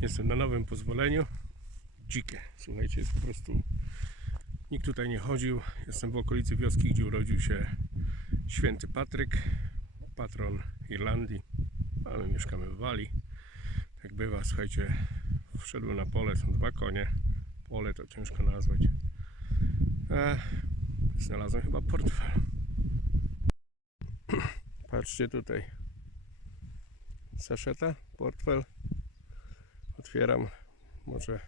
Jestem na nowym pozwoleniu. Dzikie. Słuchajcie, jest po prostu. Nikt tutaj nie chodził. Jestem w okolicy wioski, gdzie urodził się święty Patryk, patron Irlandii. A my mieszkamy w Walii. Tak bywa, słuchajcie, wszedłem na pole, są dwa konie. Pole to ciężko nazwać. E, znalazłem chyba portfel. Patrzcie tutaj. Saszeta, portfel. Otwieram. Może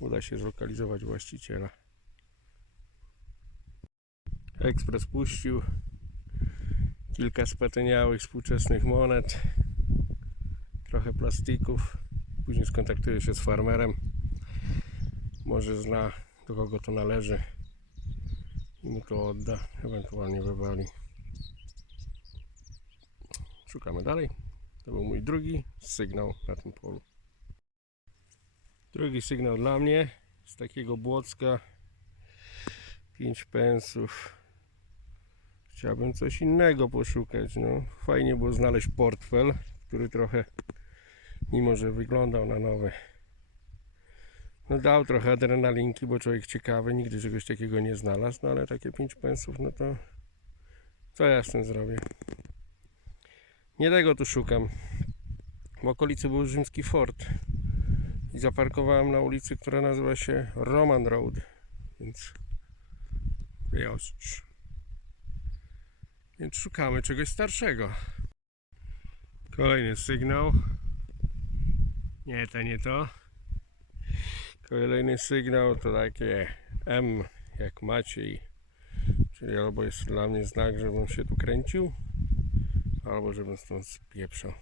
uda się zlokalizować właściciela. Ekspres puścił kilka spatyniałych współczesnych monet, trochę plastików. Później skontaktuję się z farmerem. Może zna do kogo to należy i mu to odda, ewentualnie wywali. Szukamy dalej. To był mój drugi sygnał na tym polu. Drugi sygnał dla mnie z takiego błocka 5 pensów. Chciałbym coś innego poszukać. No, fajnie było znaleźć portfel, który trochę, mimo że wyglądał na nowy, no dał trochę adrenalinki, bo człowiek ciekawy, nigdy czegoś takiego nie znalazł, no ale takie 5 pensów, no to co ja z tym zrobię? Nie tego tu szukam. W okolicy był rzymski fort i zaparkowałem na ulicy, która nazywa się Roman Road, więc wyjaśnisz. Więc szukamy czegoś starszego. Kolejny sygnał. Nie, to nie to. Kolejny sygnał to takie M jak Maciej. Czyli albo jest dla mnie znak, żebym się tu kręcił, albo żebym stąd spieprzał.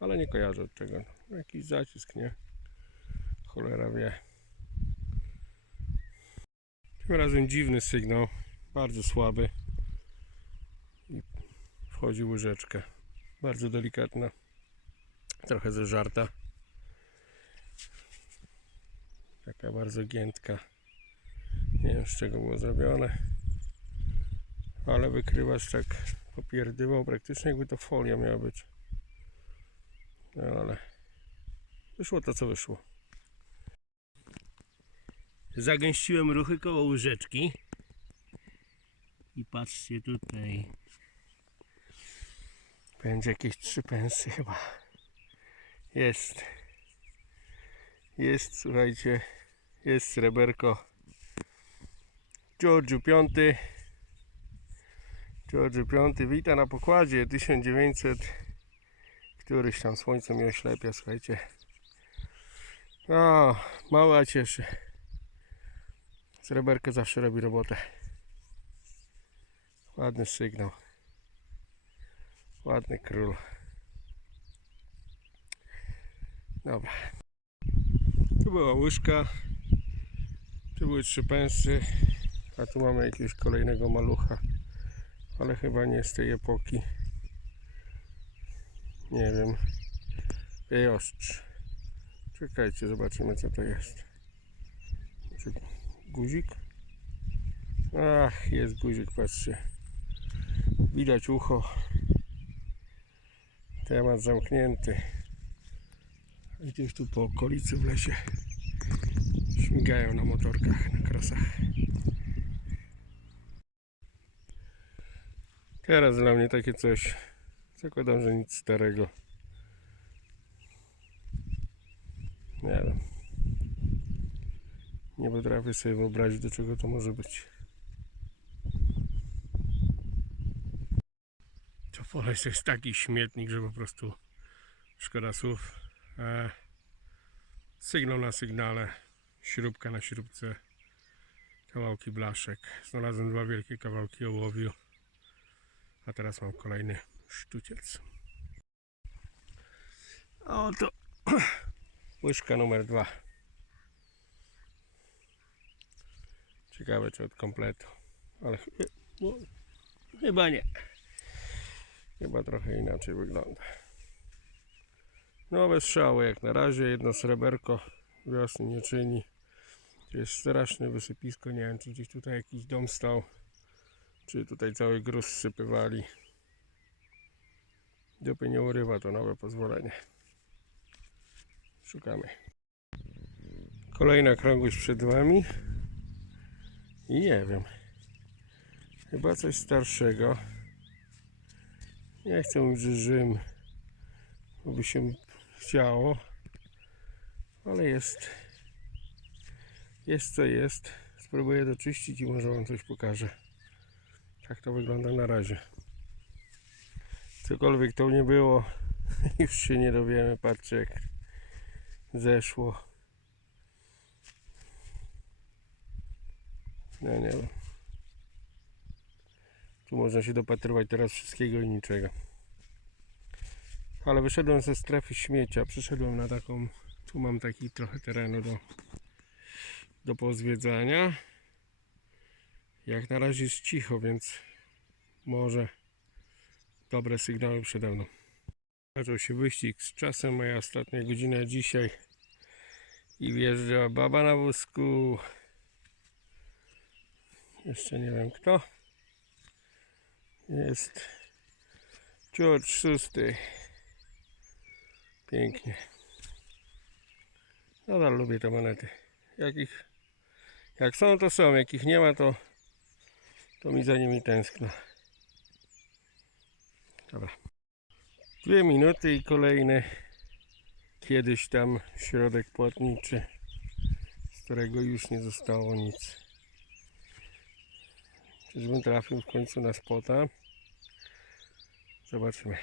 Ale nie kojarzę od czego. Jakiś zacisk, nie? Cholera wie. Tym razem dziwny sygnał, bardzo słaby. Wchodzi łyżeczka. Bardzo delikatna. Trochę zeżarta. Taka bardzo giętka. Nie wiem z czego było zrobione. Ale wykrywacz tak popierdywał praktycznie jakby to folia miała być. No ale wyszło to co wyszło. Zagęściłem ruchy koło łyżeczki. I patrzcie tutaj. Będzie jakieś trzy pensy chyba. Jest. Jest, słuchajcie. Jest sreberko. Georgiu V. Georgiu V wita na pokładzie 1900 któryś tam słońce mnie oślepia, słuchajcie. O, mała cieszy. Sreberko zawsze robi robotę. Ładny sygnał. Ładny król. Dobra. Tu była łyżka. Tu były trzy pensy. A tu mamy jakiegoś kolejnego malucha. Ale chyba nie z tej epoki. Nie wiem. Jejoszcz. Czekajcie, zobaczymy co to jest. Guzik? Ach, jest guzik, patrzcie. Widać ucho. Temat zamknięty. Gdzieś tu po okolicy w lesie śmigają na motorkach, na krosach. Teraz dla mnie takie coś. Zakładam, że nic starego. Nie wiem. Nie potrafię sobie wyobrazić, do czego to może być. To pole jest taki śmietnik, że po prostu szkoda słów. E, sygnał na sygnale, śrubka na śrubce, kawałki blaszek. Znalazłem dwa wielkie kawałki ołowiu, a teraz mam kolejny sztuciec. O to łyżka numer dwa. Ciekawe czy od kompletu, ale no, chyba nie. Chyba trochę inaczej wygląda. No bez szału jak na razie, jedno sreberko wiosny nie czyni. To jest straszne wysypisko, nie wiem czy gdzieś tutaj jakiś dom stał, czy tutaj cały gruz sypywali. Dupy nie urywa to nowe pozwolenie. Szukamy. Kolejna krągłość przed Wami. Nie wiem. Chyba coś starszego. Nie chcę mówić, że Rzym, bo by się chciało, ale jest. Jest co jest. Spróbuję doczyścić i może Wam coś pokażę. Tak to wygląda na razie. Cokolwiek to nie było, już się nie dowiemy. Patrzcie, jak zeszło. No nie wiem. Tu można się dopatrywać teraz wszystkiego i niczego. Ale wyszedłem ze strefy śmiecia. Przyszedłem na taką. Tu mam taki trochę terenu do, do pozwiedzania. Jak na razie jest cicho, więc może dobre sygnały przede mną. Zaczął się wyścig z czasem. Moja ostatnia godzina dzisiaj. I wjeżdża baba na wózku. Jeszcze nie wiem kto. Jest George szósty. Pięknie. Nadal lubię te monety. Jak ich, jak są to są, jak ich nie ma to to mi za nimi tęskno. Dobra. Dwie minuty i kolejny kiedyś tam środek płatniczy, z którego już nie zostało nic. Czyżbym trafił w końcu na spota? Zobaczymy.